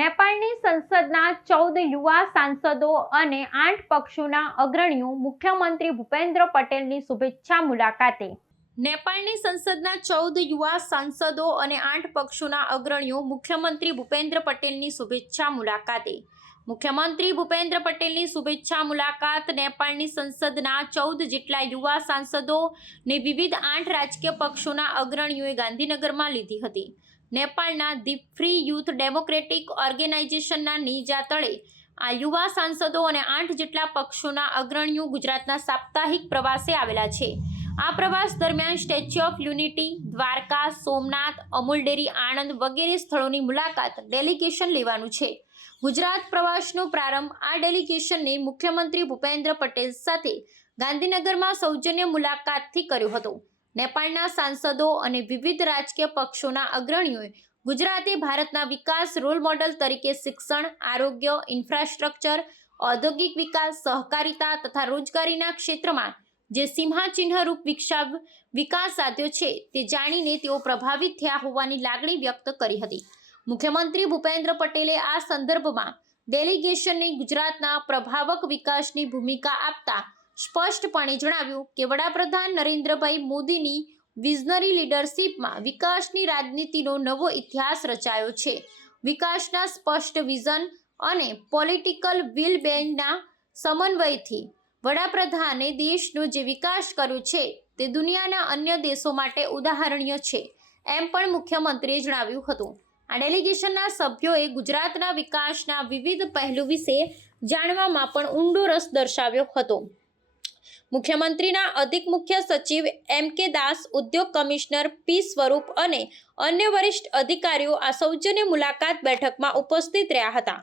નેપાળની સંસદના ચૌદ યુવા સાંસદો અને આઠ પક્ષોના અગ્રણીઓ મુખ્યમંત્રી ભૂપેન્દ્ર પટેલની શુભેચ્છા મુલાકાતે. નેપાળની સંસદના ચૌદ યુવા સાંસદો અને આઠ પક્ષોના અગ્રણીઓ મુખ્યમંત્રી ભૂપેન્દ્ર પટેલની શુભેચ્છા મુલાકાતે. મુખ્યમંત્રી ભૂપેન્દ્ર પટેલની શુભેચ્છા મુલાકાત નેપાળની સંસદના ચૌદ જેટલા યુવા સાંસદો ને વિવિધ આઠ રાજકીય પક્ષોના અગ્રણીઓએ ગાંધીનગરમાં લીધી હતી. નેપાળના ધી ફ્રી યુથ ડેમોક્રેટિક ઓર્ગેનાઇઝેશનના નીજા તળે આ યુવા સાંસદો અને આઠ જેટલા પક્ષોના અગ્રણીઓ ગુજરાતના સાપ્તાહિક પ્રવાસે આવેલા છે. આ પ્રવાસ દરમિયાન Statue of Unity, Dwarka, Somnath, Amul dairy, Anand વગેરે સ્થળોની મુલાકાત ડેલિગેશન લેવાનું છે. ગુજરાત પ્રવાસનો પ્રારંભ આ ડેલિગેશનને મુખ્યમંત્રી ભૂપેન્દ્ર પટેલ સાથે ગાંધીનગરમાં સૌજન્ય મુલાકાતથી કર્યો હતો. નેપાળના સાંસદો અને વિવિધ રાજકીય પક્ષોના અગ્રણીઓએ ગુજરાતે ભારતના વિકાસ રોલ મોડલ તરીકે શિક્ષણ, આરોગ્ય, ઇન્ફ્રાસ્ટ્રક્ચર, ઔદ્યોગિક વિકાસ, સહકારિતા તથા રોજગારીના ક્ષેત્રમાં જે સિંહાચિહ્નરૂપ વિકસાવ, વિકાસ સાધ્યો છે તે જાણીને તેઓ પ્રભાવિત થયા હોવાની લાગણી વ્યક્ત કરી હતી. મુખ્યમંત્રી ભૂપેન્દ્ર પટેલે આ સંદર્ભમાં ડેલિગેશનને ગુજરાતના પ્રભાવક વિકાસની ભૂમિકા આપતા સ્પષ્ટપણે જણાવ્યું કે વડાપ્રધાન નરેન્દ્રભાઈ મોદીની વિઝનરી લીડરશીપમાં વિકાસની રાજનીતિનો નવો ઇતિહાસ રચાયો છે. વિકાસના સ્પષ્ટ વિઝન અને પોલિટિકલ વિલ બેન્ડના સમન્વયથી વડાપ્રધાને દેશનો જે વિકાસ કર્યો છે તે દુનિયાના અન્ય દેશો માટે ઉદાહરણીય છે, એમ પણ મુખ્યમંત્રીએ જણાવ્યું હતું. આ ડેલિગેશનના સભ્યોએ ગુજરાતના વિકાસના વિવિધ પહેલું વિશે જાણવામાં પણ ઊંડો રસ દર્શાવ્યો હતો. મુખ્યમંત્રીના અધિક મુખ્ય સચિવ એમ કે દાસ, ઉદ્યોગ કમિશનર પી સ્વરૂપ અને અન્ય વરિષ્ઠ અધિકારીઓ આ સૌજન્ય મુલાકાત બેઠકમાં ઉપસ્થિત રહ્યા હતા.